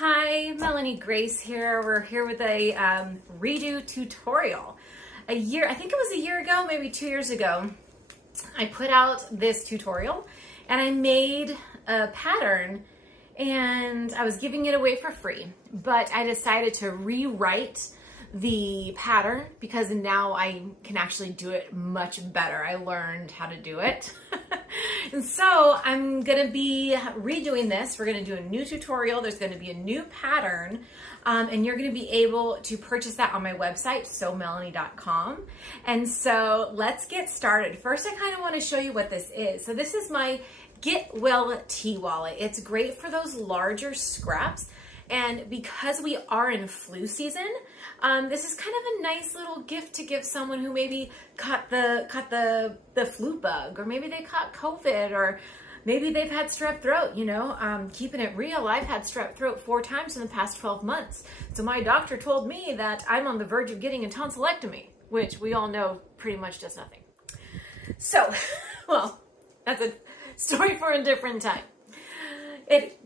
Hi, Melanie Grace here. We're here with a redo tutorial. I think it was a year ago, maybe 2 years ago, I put out this tutorial and I made a pattern and I was giving it away for free, but I decided to rewrite the pattern because now I can actually do it much better. I learned how to do it. And so I'm gonna be redoing this. We're gonna do a new tutorial. There's gonna be a new pattern, and you're gonna be able to purchase that on my website, sewmelanie.com. And so let's get started. First, I kind of wanna show you what this is. So this is my Get Well tea wallet. It's great for those larger scraps. And because we are in flu season, this is kind of a nice little gift to give someone who maybe caught the flu bug, or maybe they caught COVID, or maybe they've had strep throat. You know, keeping it real, I've had strep throat 4 times in the past 12 months. So my doctor told me that I'm on the verge of getting a tonsillectomy, which we all know pretty much does nothing. So, well, that's a story for a different time. It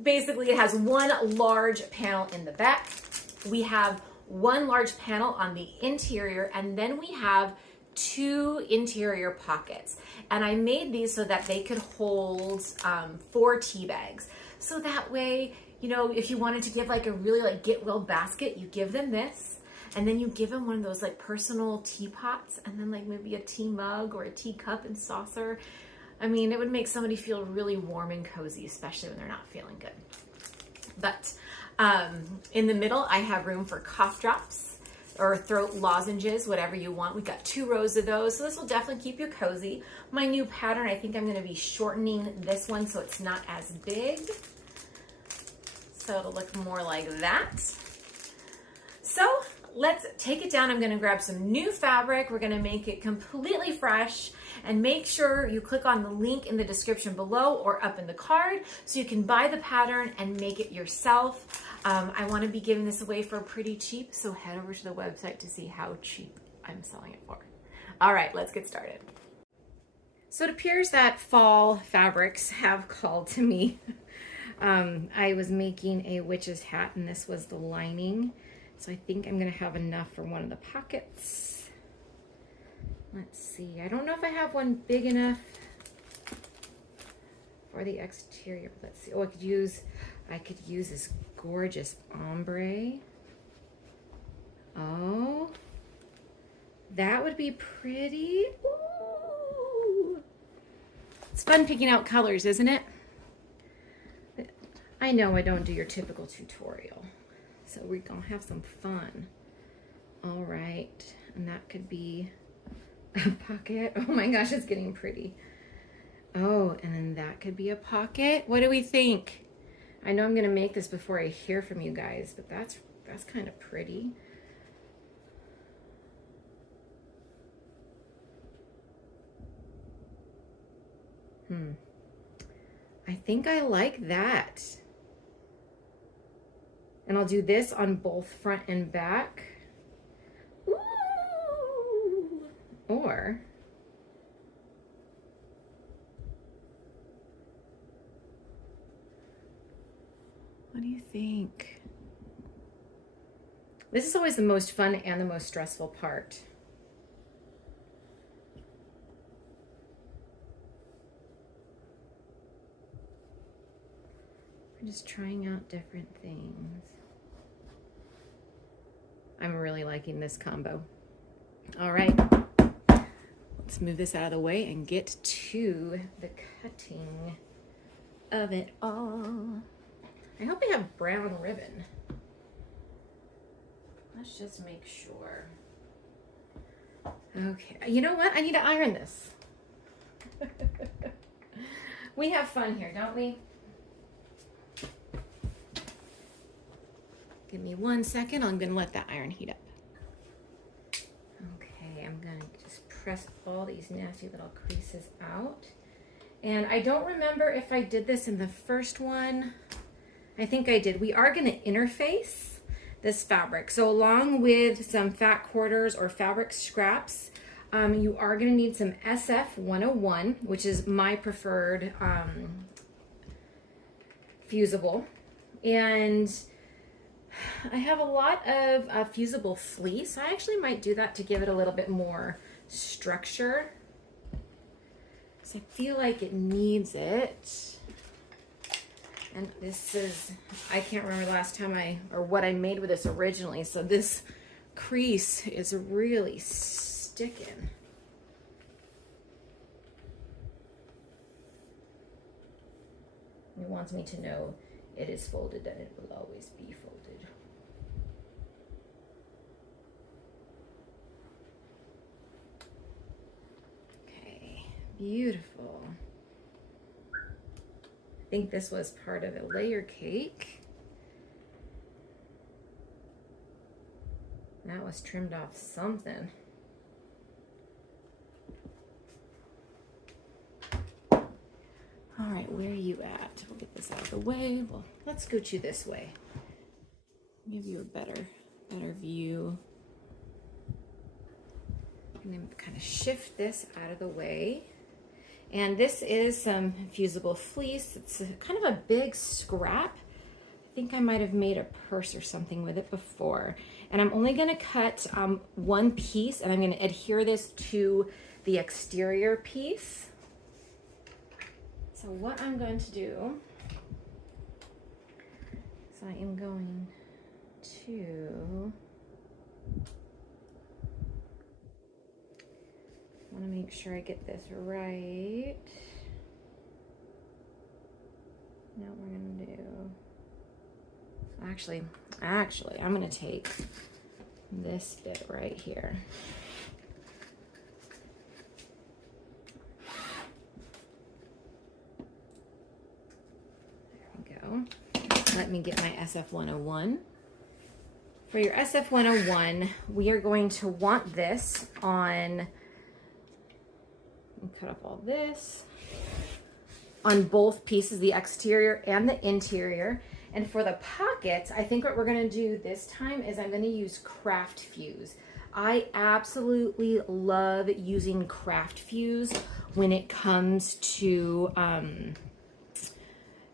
has one large panel in the back. We have one large panel on the interior, and then we have 2 interior pockets. And I made these so that they could hold 4 tea bags. So that way, you know, if you wanted to give like a really get well basket, you give them this, and then you give them one of those like personal teapots, and then like maybe a tea mug or a tea cup and saucer. I mean, it would make somebody feel really warm and cozy, especially when they're not feeling good. But in the middle, I have room for cough drops or throat lozenges, whatever you want. We've got 2 rows of those, so this will definitely keep you cozy. My new pattern, I think I'm gonna be shortening this one so it's not as big. So it'll look more like that. So let's take it down. I'm gonna grab some new fabric. We're gonna make it completely fresh, and make sure you click on the link in the description below or up in the card so you can buy the pattern and make it yourself. I wanna be giving this away for pretty cheap, so head over to the website to see how cheap I'm selling it for. All right, let's get started. So it appears that fall fabrics have called to me. I was making a witch's hat, and this was the lining. So I think I'm gonna have enough for one of the pockets. Let's see, I don't know if I have one big enough for the exterior. Let's see, oh, I could use this gorgeous ombre. Oh, that would be pretty. Ooh. It's fun picking out colors, isn't it? I know I don't do your typical tutorial, so we're gonna have some fun. All right, and that could be a pocket. Oh my gosh, it's getting pretty. Oh, and then that could be a pocket. What do we think? I know I'm gonna make this before I hear from you guys, but that's kind of pretty. I think I like that. And I'll do this on both front and back. Ooh. Or what do you think? This is always the most fun and the most stressful part. I'm just trying out different things. I'm really liking this combo. All right. Let's move this out of the way and get to the cutting of it all. I hope we have brown ribbon. Let's just make sure. Okay, you know what? I need to iron this. We have fun here, don't we? Give me 1 second. I'm gonna let that iron heat up. Okay, I'm gonna just press all these nasty little creases out. And I don't remember if I did this in the first one. I think I did. We are gonna interface this fabric. So along with some fat quarters or fabric scraps, you are gonna need some SF 101, which is my preferred fusible. And I have a lot of fusible fleece. I actually might do that to give it a little bit more structure. So I feel like it needs it. And this is, I can't remember the last time or what I made with this originally. So this crease is really sticking. It wants me to know it is folded, that it will always be folded. Okay, beautiful. I think this was part of a layer cake. That was trimmed off something. All right, where are you at? We'll get this out of the way. Well, let's scoot you this way. Give you a better view. And then kind of shift this out of the way. And this is some fusible fleece. It's kind of a big scrap. I think I might have made a purse or something with it before. And I'm only gonna cut one piece, and I'm gonna adhere this to the exterior piece. So what I'm going to do is I am going to, I want to make sure I get this right. Now what we're going to do, actually, I'm going to take this bit right here. Let me get my SF101. For your SF101, we are going to want this on, cut off all this, on both pieces, the exterior and the interior. And for the pockets, I think what we're gonna do this time is I'm gonna use craft fuse. I absolutely love using craft fuse when it comes to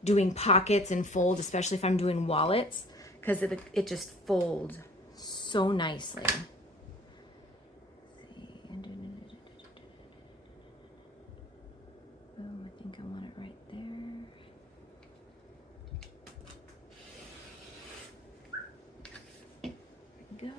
doing pockets and folds, especially if I'm doing wallets, because it just folds so nicely. Boom, I think I want it right there. There we go.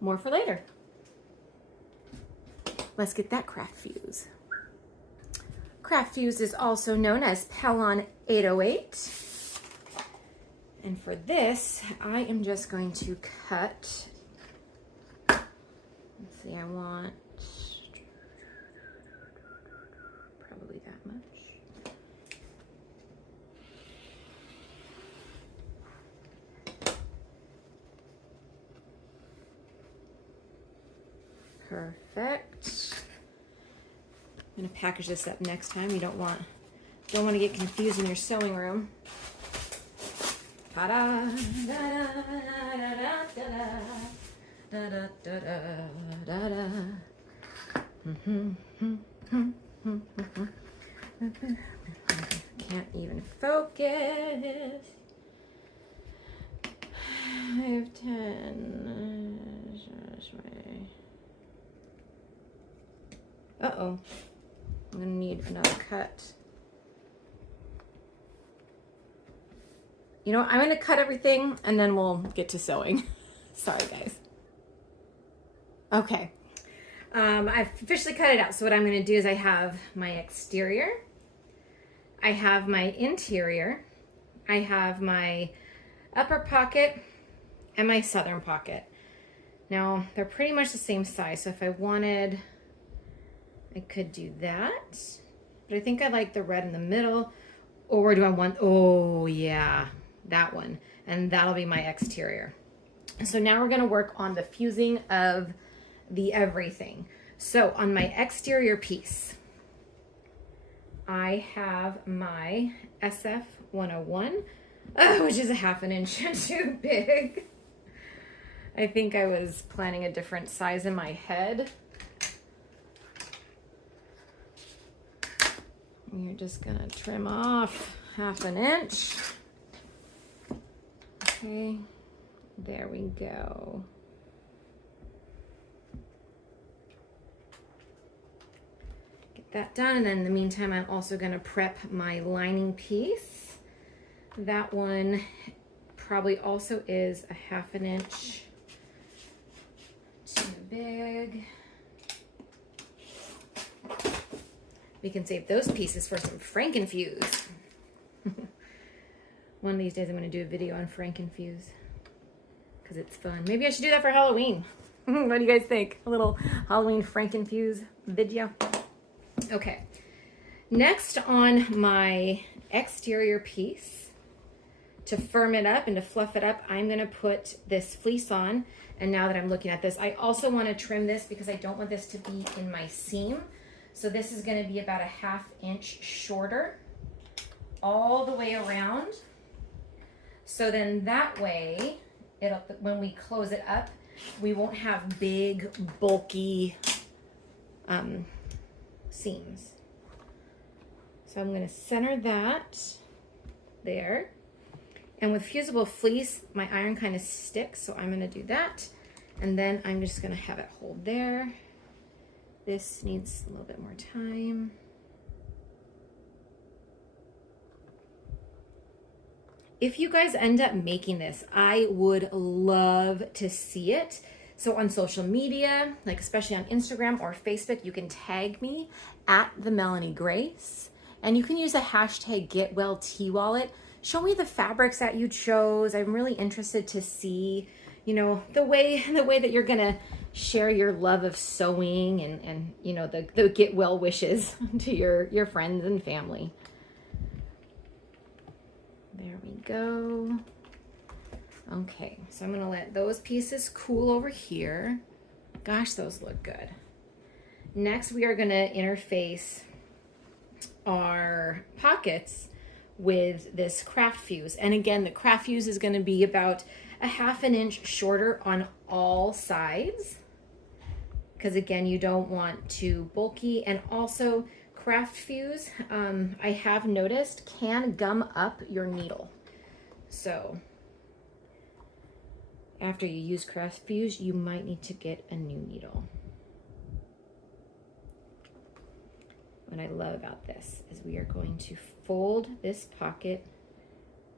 More for later. Let's get that craft fuse. Craft fuse is also known as Pellon 808. And for this, I am just going to cut. Let's see, I want probably that much. Perfect. I'm gonna package this up next time. You don't want to get confused in your sewing room. Ta-da! Can't even focus. 5, 10. Uh-oh. I'm gonna need another cut. You know what? I'm gonna cut everything and then we'll get to sewing. Sorry, guys. Okay. I've officially cut it out. So what I'm gonna do is I have my exterior, I have my interior, I have my upper pocket, and my southern pocket. Now, they're pretty much the same size, so if I wanted, I could do that, but I think I like the red in the middle. Or do I want, oh yeah, that one. And that'll be my exterior. So now we're gonna work on the fusing of the everything. So on my exterior piece, I have my SF 101, which is a ½ an inch too big. I think I was planning a different size in my head. And you're just gonna trim off ½ an inch. Okay, there we go. Get that done, and then in the meantime, I'm also gonna prep my lining piece. That one probably also is a ½ an inch too big. We can save those pieces for some Frankenfuse. One of these days I'm going to do a video on Frankenfuse because it's fun. Maybe I should do that for Halloween. What do you guys think? A little Halloween Frankenfuse video? Okay. Next on my exterior piece, to firm it up and to fluff it up, I'm going to put this fleece on. And now that I'm looking at this, I also want to trim this because I don't want this to be in my seam. So this is going to be about a ½ inch shorter all the way around. So then that way, when we close it up, we won't have big, bulky seams. So I'm going to center that there. And with fusible fleece, my iron kind of sticks, so I'm going to do that. And then I'm just going to have it hold there. This needs a little bit more time. If you guys end up making this, I would love to see it. So on social media, like especially on Instagram or Facebook, you can tag me at the Melanie Grace, and you can use the hashtag GetWellTWallet. Show me the fabrics that you chose. I'm really interested to see, you know, the way that you're gonna share your love of sewing and you know, the get well wishes to your friends and family. There we go. Okay, so I'm gonna let those pieces cool over here. Gosh, those look good. Next, we are gonna interface our pockets with this craft fuse. And again, the craft fuse is gonna be about a ½ an inch shorter on all sides. Because again, you don't want too bulky. And also craft fuse, I have noticed, can gum up your needle. So after you use craft fuse, you might need to get a new needle. What I love about this is we are going to fold this pocket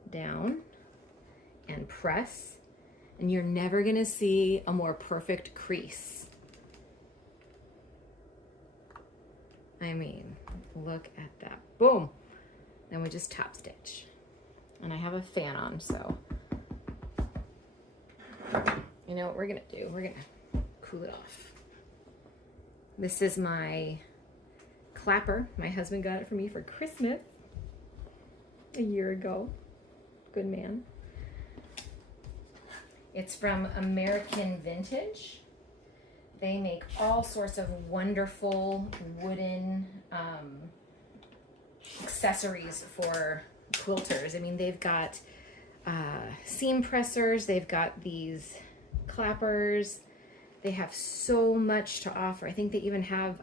down and press, and you're never gonna see a more perfect crease. I mean, look at that. Boom. Then we just top stitch. And I have a fan on, so you know what we're gonna do? We're gonna cool it off. This is my clapper. My husband got it for me for Christmas a year ago. Good man. It's from American Vintage. They make all sorts of wonderful wooden accessories for quilters. I mean, they've got seam pressers, they've got these clappers, they have so much to offer. I think they even have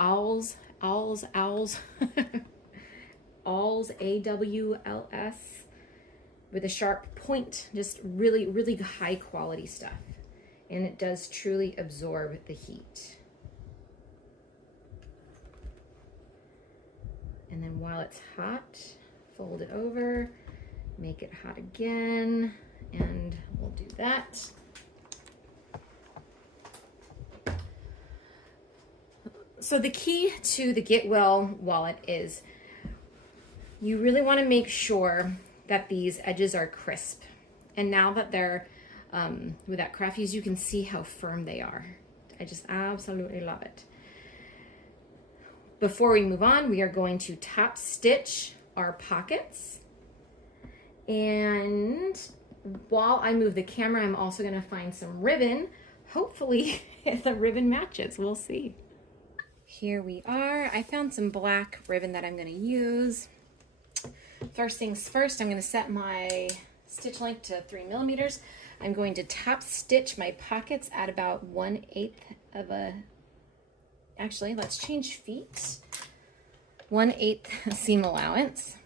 owls, AWLS, AWLS, with a sharp point, just really, really high quality stuff. And it does truly absorb the heat. And then while it's hot, fold it over, make it hot again, and we'll do that. So the key to the Get Well wallet is you really want to make sure that these edges are crisp. And now that they're with that craft fuse, you can see how firm they are. I just absolutely love it. Before we move on, we are going to top stitch our pockets. And while I move the camera, I'm also going to find some ribbon. Hopefully the ribbon matches. We'll see. here we are. I found some black ribbon that I'm going to use. First things first, I'm going to set my stitch length to 3 millimeters. I'm going to top stitch my pockets at about 1/8 of a, actually let's change feet, 1/8 seam allowance.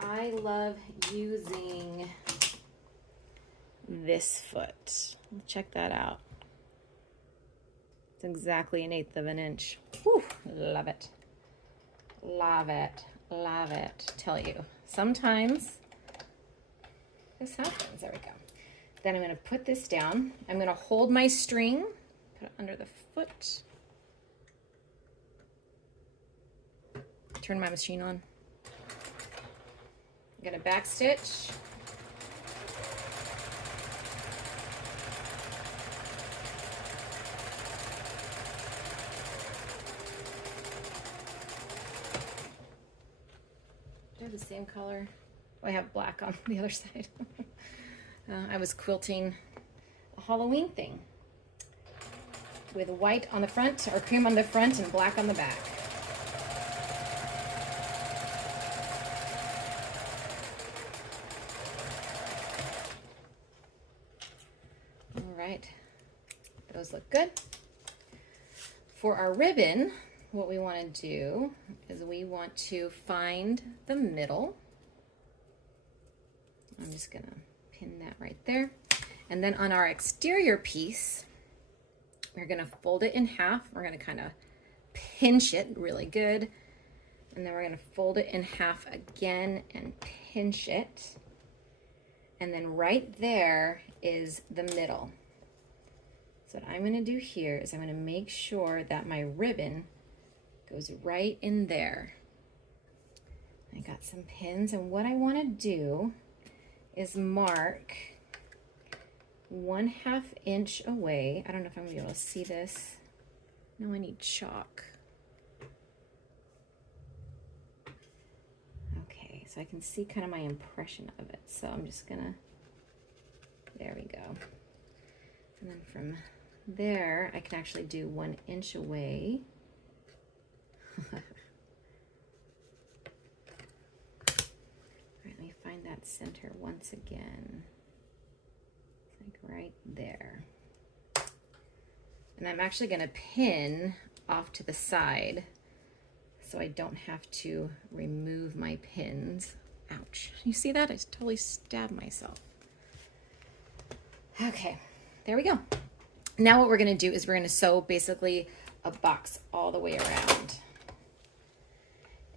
I love using this foot. Check that out. It's exactly 1/8 of an inch. Whew, love it. Love it. Love it. Tell you. Sometimes this happens. There we go. Then I'm going to put this down. I'm going to hold my string, put it under the foot. Turn my machine on. I'm going to back stitch. Do I have the same color? Oh, I have black on the other side. I was quilting a Halloween thing with white on the front, or cream on the front, and black on the back. All right, those look good. For our ribbon, what we want to do is we want to find the middle. I'm just going to pin that right there. And then on our exterior piece, we're going to fold it in half. We're going to kind of pinch it really good. And then we're going to fold it in half again and pinch it. And then right there is the middle. So what I'm going to do here is I'm going to make sure that my ribbon goes right in there. I got some pins, and what I want to do is mark 1/2 inch away. I don't know if I'm gonna be able to see this. No, I need chalk. Okay, so I can see kind of my impression of it. So I'm just gonna, there we go. And then from there, I can actually do 1 inch away. Let me find that center once again. It's like right there. And I'm actually going to pin off to the side so I don't have to remove my pins. Ouch. You see that? I totally stabbed myself. Okay, there we go. Now what we're going to do is we're going to sew basically a box all the way around.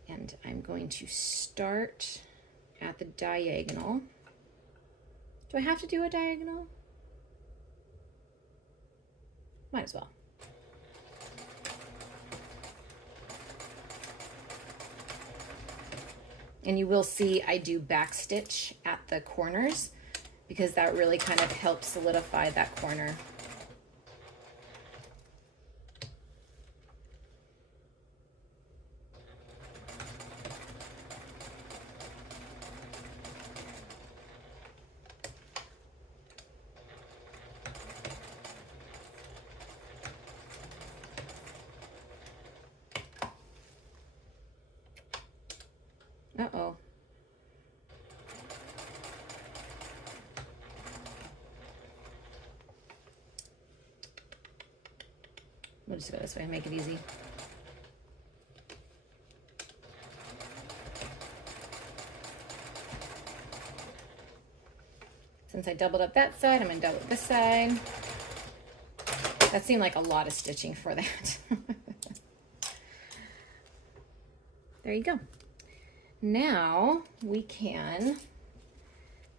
And I'm going to start at the diagonal. Do I have to do a diagonal? Might as well. And you will see I do back stitch at the corners because that really kind of helps solidify that corner. Uh-oh. We'll just go this way and make it easy. Since I doubled up that side, I'm going to double up this side. That seemed like a lot of stitching for that. There you go. Now we can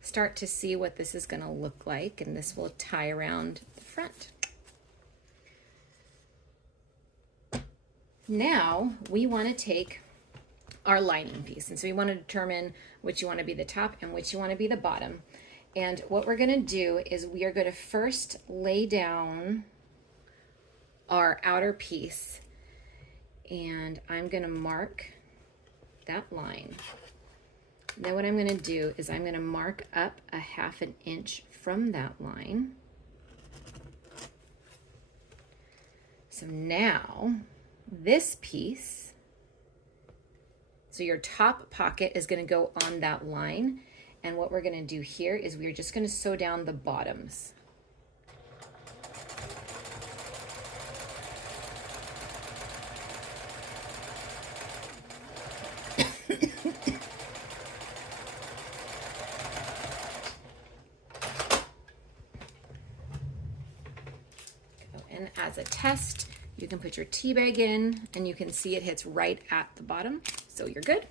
start to see what this is going to look like, and this will tie around the front. Now we want to take our lining piece, and so we want to determine which you want to be the top and which you want to be the bottom. And what we're going to do is we are going to first lay down our outer piece, and I'm going to mark that line. Then what I'm going to do is I'm going to mark up 1/2 inch from that line. So now this piece, so your top pocket is going to go on that line. And what we're going to do here is we're just going to sew down the bottoms. And as a test, you can put your tea bag in and you can see it hits right at the bottom. So you're good.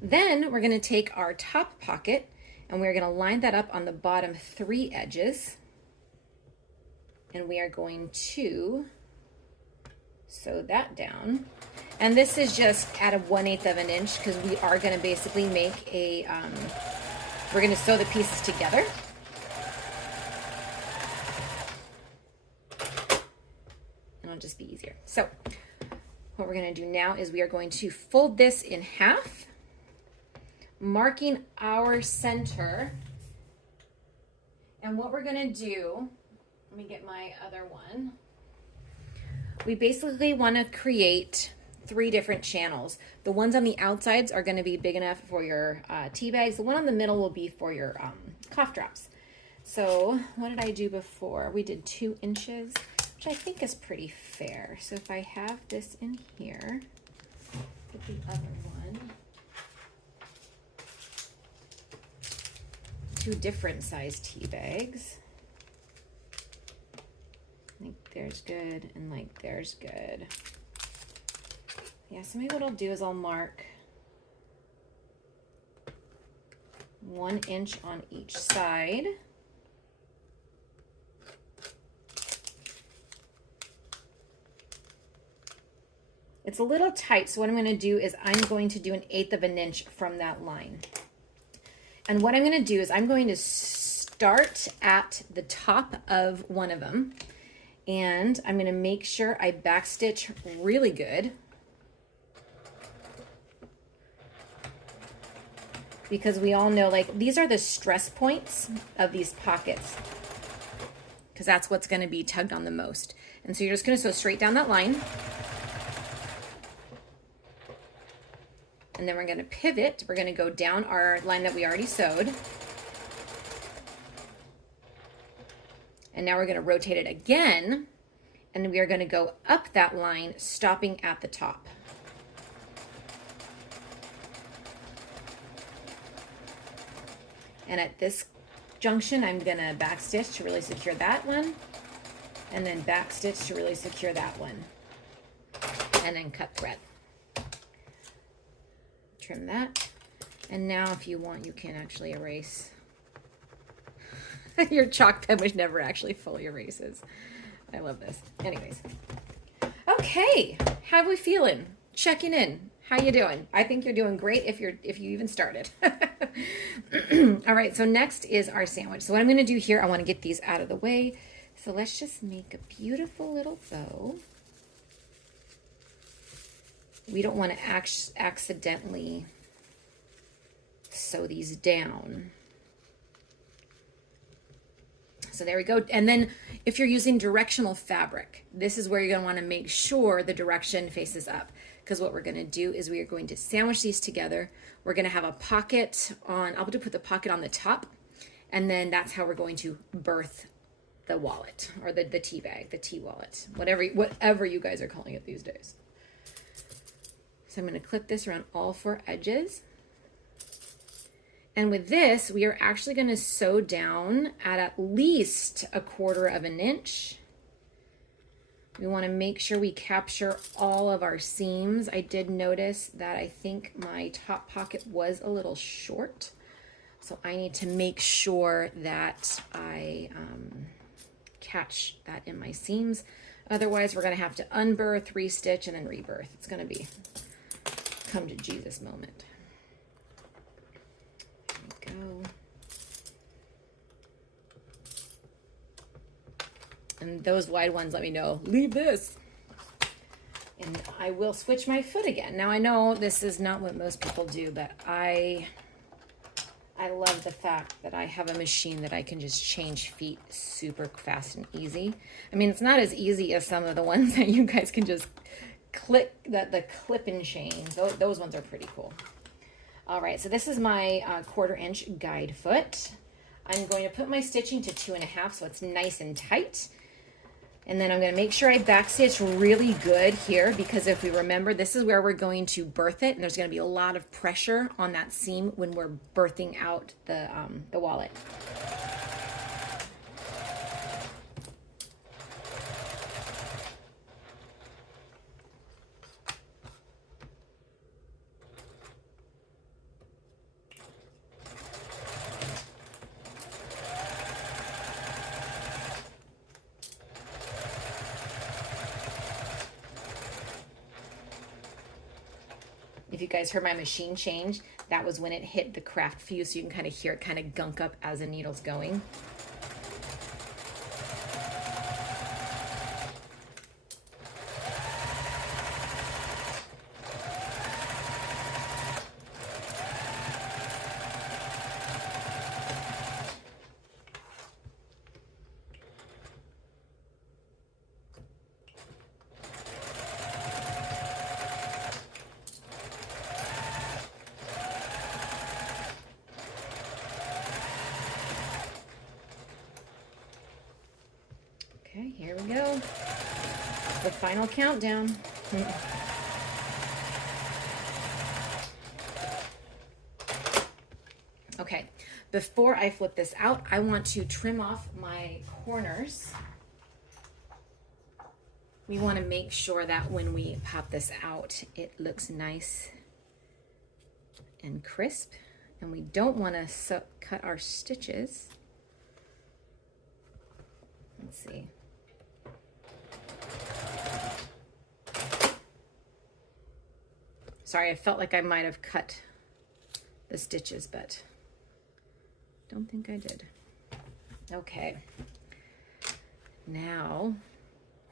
Then we're going to take our top pocket and we're going to line that up on the bottom 3 edges. And we are going to sew that down. And this is just at a 1/8 of an inch because we are going to basically make a, we're going to sew the pieces together. And it'll just be easier. So what we're going to do now is we are going to fold this in half, marking our center. And what we're going to do, let me get my other one. We basically want to create 3 different channels. The ones on the outsides are going to be big enough for your tea bags. The one on the middle will be for your cough drops. So what did I do before? We did 2 inches, which I think is pretty fair. So if I have this in here, put the other one. 2 different size tea bags. Like there's good and like there's good. Yeah, so maybe what I'll do is I'll mark 1 inch on each side. It's a little tight, so what I'm going to do is I'm going to do 1/8 of an inch from that line. And what I'm going to do is I'm going to start at the top of one of them, and I'm going to make sure I backstitch really good, because we all know, like, these are the stress points of these pockets, because that's what's going to be tugged on the most. And so you're just going to sew straight down that line. And then we're going to pivot. We're going to go down our line that we already sewed. And now we're going to rotate it again. And we are going to go up that line, stopping at the top. And at this junction, I'm going to backstitch to really secure that one. And then backstitch to really secure that one. And then cut thread. Trim that. And now if you want, you can actually erase. Your chalk pen, which never actually fully erases. I love this. Anyways. Okay. How are we feeling? Checking in. How you doing? I think you're doing great if you even started. All right, so next is our sandwich. So what I'm going to do here, I want to get these out of the way. So let's just make a beautiful little bow. We don't want to accidentally sew these down. So there we go. And then if you're using directional fabric, this is where you're going to want to make sure the direction faces up. Because what we're going to do is we are going to sandwich these together. We're going to have a pocket on, I'll put the pocket on the top. And then that's how we're going to birth the wallet, or the tea bag, the tea wallet, whatever you guys are calling it these days. So I'm going to clip this around all 4 edges. And with this, we are actually going to sew down at least 1/4 of an inch. We want to make sure we capture all of our seams. I did notice that I think my top pocket was a little short. So I need to make sure that I catch that in my seams. Otherwise, we're going to have to unbirth, restitch, and then rebirth. It's going to be come to Jesus moment. There we go. And those wide ones, let me know, leave this. And I will switch my foot again. Now I know this is not what most people do, but I I love the fact that I have a machine that I can just change feet super fast and easy. I mean, it's not as easy as some of the ones that you guys can just click, the clip and change. Those ones are pretty cool. All right, so this is my 1/4 inch guide foot. I'm going to put my stitching to 2.5 so it's nice and tight. And then I'm going to make sure I backstitch really good here, because if we remember, this is where we're going to birth it, and there's going to be a lot of pressure on that seam when we're birthing out the wallet. If you guys heard my machine change, that was when it hit the craft fuse, so you can kind of hear it kind of gunk up as the needle's going. Okay, here we go. The final countdown. Okay, before I flip this out, I want to trim off my corners. We want to make sure that when we pop this out, it looks nice and crisp. And we don't want to cut our stitches. Let's see. Sorry, I felt like I might have cut the stitches, but don't think I did. Okay. Now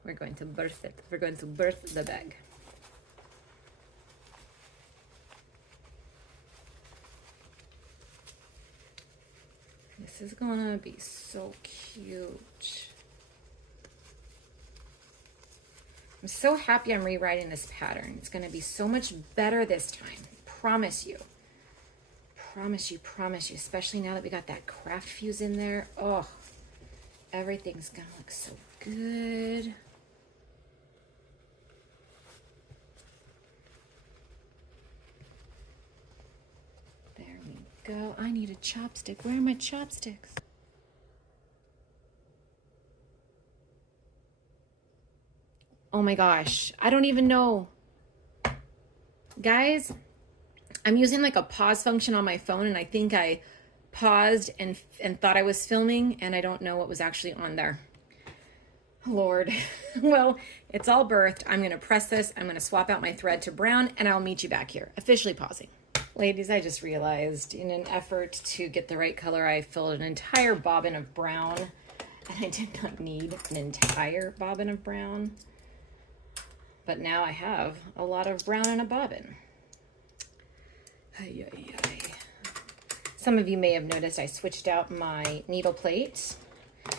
we're going to birth it. We're going to birth the bag. This is gonna be so cute. I'm so happy I'm rewriting this pattern. It's gonna be so much better this time. Promise you. Promise you, promise you. Especially now that we got that craft fuse in there. Oh, everything's gonna look so good. There we go. I need a chopstick. Where are my chopsticks? Oh my gosh, I don't even know. Guys, I'm using like a pause function on my phone, and I think I paused and thought I was filming, and I don't know what was actually on there. Lord. Well, it's all birthed. I'm gonna press this, I'm gonna swap out my thread to brown, and I'll meet you back here. Officially pausing. Ladies, I just realized in an effort to get the right color, I filled an entire bobbin of brown, and I did not need an entire bobbin of brown. But now I have a lot of brown in a bobbin. Ay, ay, ay. Some of you may have noticed I switched out my needle plate.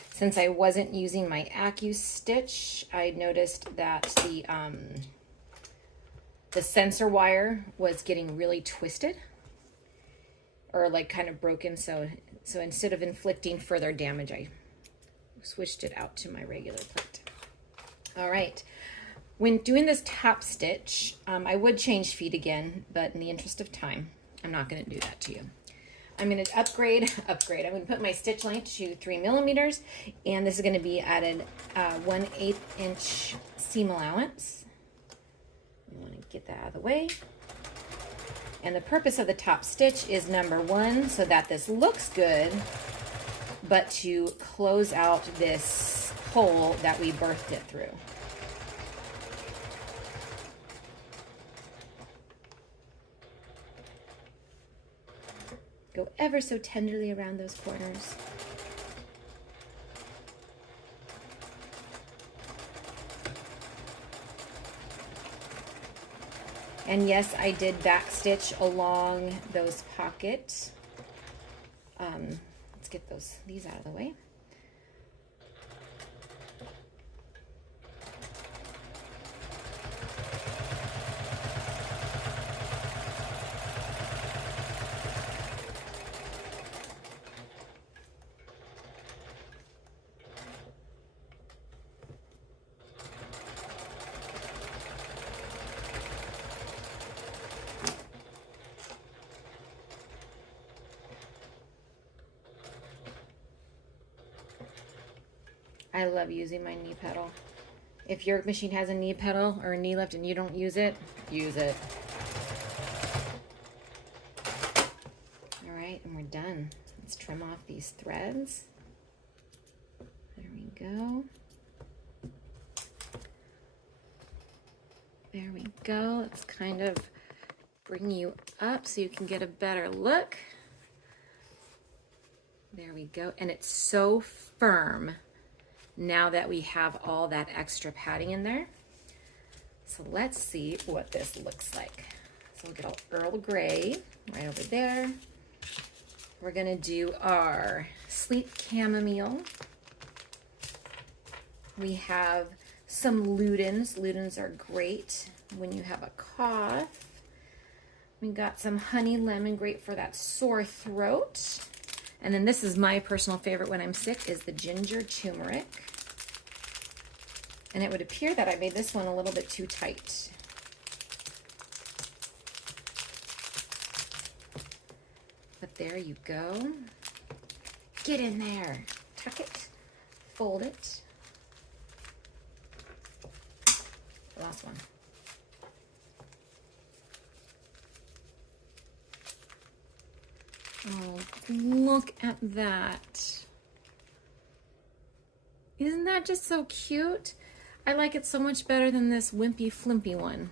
Since I wasn't using my AccuStitch, I noticed that the sensor wire was getting really twisted, or like kind of broken. So instead of inflicting further damage, I switched it out to my regular plate. All right. When doing this top stitch, I would change feet again, but in the interest of time, I'm not going to do that to you. I'm going to upgrade. I'm going to put my stitch length to 3 millimeters, and this is going to be at an 1/8 inch seam allowance. We want to get that out of the way. And the purpose of the top stitch is number 1, so that this looks good, but to close out this hole that we birthed it through. Go ever so tenderly around those corners. And yes, I did back stitch along those pockets. Let's get these out of the way. I love using my knee pedal. If your machine has a knee pedal or a knee lift and you don't use it, use it. All right, and we're done. Let's trim off these threads. There we go. There we go. Let's kind of bring you up so you can get a better look. There we go. And it's so firm now that we have all that extra padding in there. So let's see what this looks like. So we'll get our Earl Grey right over there. We're gonna do our sleep chamomile. We have some Ludens. Ludens are great when you have a cough. We got some honey lemon, great for that sore throat. And then this is my personal favorite when I'm sick, is the ginger turmeric. And it would appear that I made this one a little bit too tight. But there you go. Get in there. Tuck it. Fold it. Last one. Oh, look at that. Isn't that just so cute? I like it so much better than this wimpy flimpy one.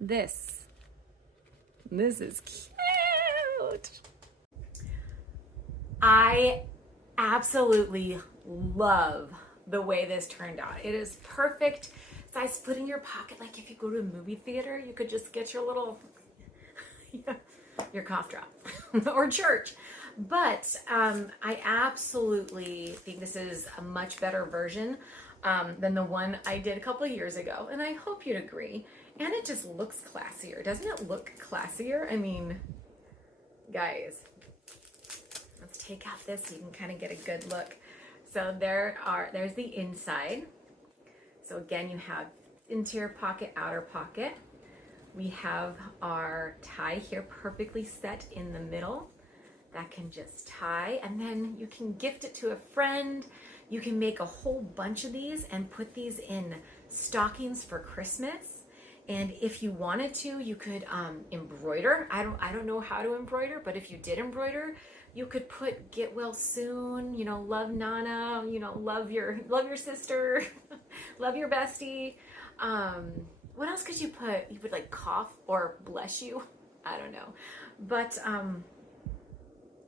This is cute. I absolutely love the way this turned out. It is perfect size, put in your pocket. Like if you go to a movie theater, you could just get your little, your cough drop or church. But I absolutely think this is a much better version than the one I did a couple of years ago. And I hope you'd agree. And it just looks classier. Doesn't it look classier? I mean, guys, let's take out this so you can kind of get a good look. So there's the inside. So again, you have interior pocket, outer pocket. We have our tie here perfectly set in the middle. That can just tie, and then you can gift it to a friend. You can make a whole bunch of these and put these in stockings for Christmas. And if you wanted to, you could embroider. I don't know how to embroider, but if you did embroider, you could put "Get well soon," you know, "Love Nana," you know, love your sister, love your bestie. What else could you put? You would like "cough" or "bless you." I don't know, but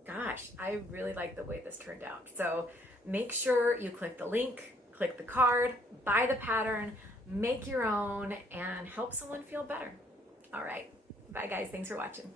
gosh, I really like the way this turned out. So make sure you click the link, click the card, buy the pattern, make your own, and help someone feel better. All right, bye guys. Thanks for watching.